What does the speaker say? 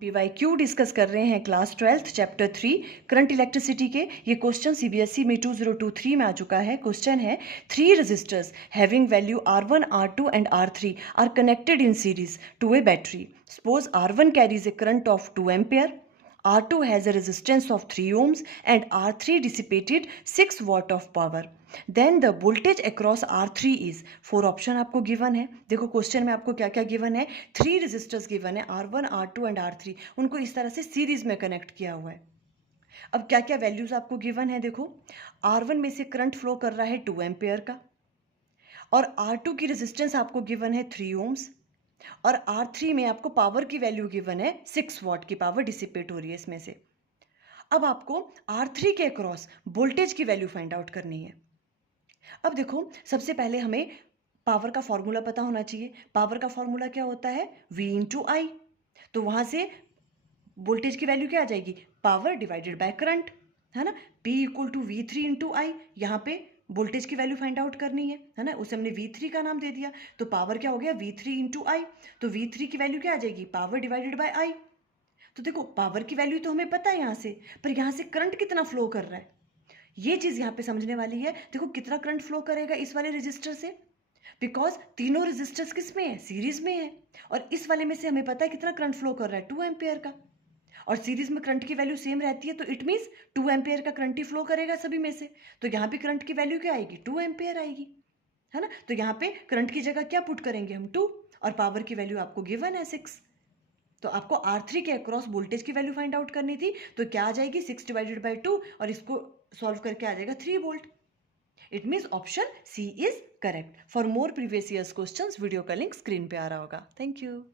PYQ discuss कर रहे हैं class 12th chapter 3 current electricity के। ये क्वेश्चन CBSE में 2023 में आ चुका है। क्वेश्चन है 3 resistors having value R1, R2 and R3 are connected in series to a battery. Suppose R1 carries a current of 2 ampere, R2 has a resistance of 3 ohms and R3 dissipated 6 watt of power. Then the voltage across R3 is 4 option आपको given है। देखो question में आपको क्या क्या given है, 3 resistors given है R1, R2 and R3, उनको इस तरह से सीरीज में कनेक्ट किया हुआ है। अब क्या क्या वैल्यूज आपको गिवन है, देखो R1 में से करंट फ्लो कर रहा है 2 एम्पेयर का, और R2 की रेजिस्टेंस आपको गिवन है 3 ओम्स, और R3 में आपको पावर की वैल्यू गिवन है 6 वॉट की पावर डिसिपेट हो रही है इसमें से। अब आपको R3 के अक्रॉस वोल्टेज की वैल्यू फाइंड आउट करनी है। अब देखो सबसे पहले हमें पावर का फॉर्मूला पता होना चाहिए। पावर का फॉर्मूला क्या होता है, V इंटू आई। तो वहां से वोल्टेज की वैल्यू क्या आ जाएगी, पावर डिवाइडेड बाय करंट, है ना। P equal to V3 into I. यहाँ पे वोल्टेज की वैल्यू फाइंड आउट करनी है ना, उसे हमने V3 का नाम दे दिया, तो पावर क्या हो गया V3 इंटू आई। तो V3 की वैल्यू क्या आ जाएगी, पावर डिवाइडेड बाय आई। तो देखो पावर की वैल्यू तो हमें पता है यहाँ से, पर यहाँ से करंट कितना फ्लो कर रहा है, ये चीज यहाँ पे समझने वाली है। देखो कितना करंट फ्लो करेगा इस वाले रजिस्टर से, बिकॉज तीनों रजिस्टर्स किस में है, सीरीज में है, और इस वाले में से हमें पता है कितना करंट फ्लो कर रहा है, 2 एम्पियर का, और सीरीज में करंट की वैल्यू सेम रहती है, तो इट मीन्स 2 एम्पियर का करंट ही फ्लो करेगा सभी में से। तो यहाँ पे करंट की वैल्यू क्या आएगी, 2 एम्पियर आएगी, है ना। तो यहाँ पे करंट की जगह क्या पुट करेंगे हम, 2, और पावर की वैल्यू आपको गिवन है 6। तो आपको R3 के अक्रॉस वोल्टेज की वैल्यू फाइंड आउट करनी थी, तो क्या आ जाएगी 6 डिवाइडेड बाई 2, और इसको सॉल्व करके आ जाएगा 3 volt. It means option C is correct. For more previous years questions video का लिंक स्क्रीन पे आ रहा होगा। Thank you.